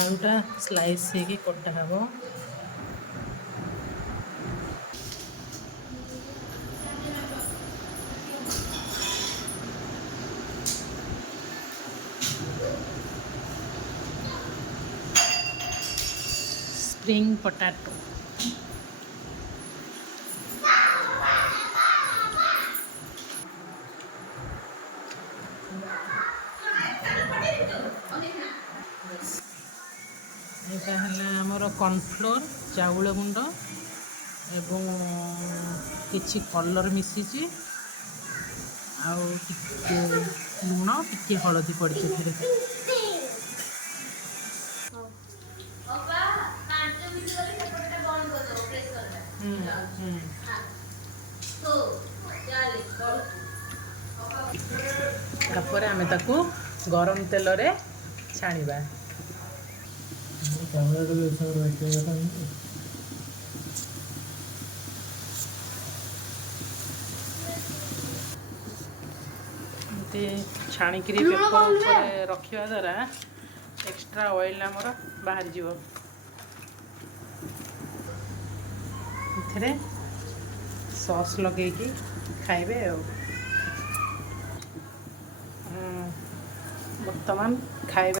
ଆଳୁଟା ସ୍ଲାଇସ୍ ହେଇକି କଟା ହେବ। ସ୍ପ୍ରିଂ ପଟାଟୋ ଏଇଟା ହେଲା ଆମର କର୍ଣ୍ଣଫ୍ଲୋର୍ ଚାଉଳ ଗୁଣ୍ଡ ଏବଂ କିଛି କଲର୍ ମିଶିଛି ଆଉ ଟିକେ ଲୁଣ ଟିକେ ହଳଦୀ ପଡ଼ିଛି ଏଥିରେ। ତାପରେ ଆମେ ତାକୁ ଗରମ ତେଲରେ ଛାଣିବା। ଏମିତି ଛାଣିକିରି ପେପର ଉପରେ ରଖିବା ଦ୍ୱାରା ଏକ୍ସଟ୍ରା ଅଏଲ୍ ଆମର ବାହାରିଯିବ। ଏଥିରେ ସସ୍ ଲଗେଇକି ଖାଇବେ ଆଉ। ବର୍ତ୍ତମାନ ଖାଇବା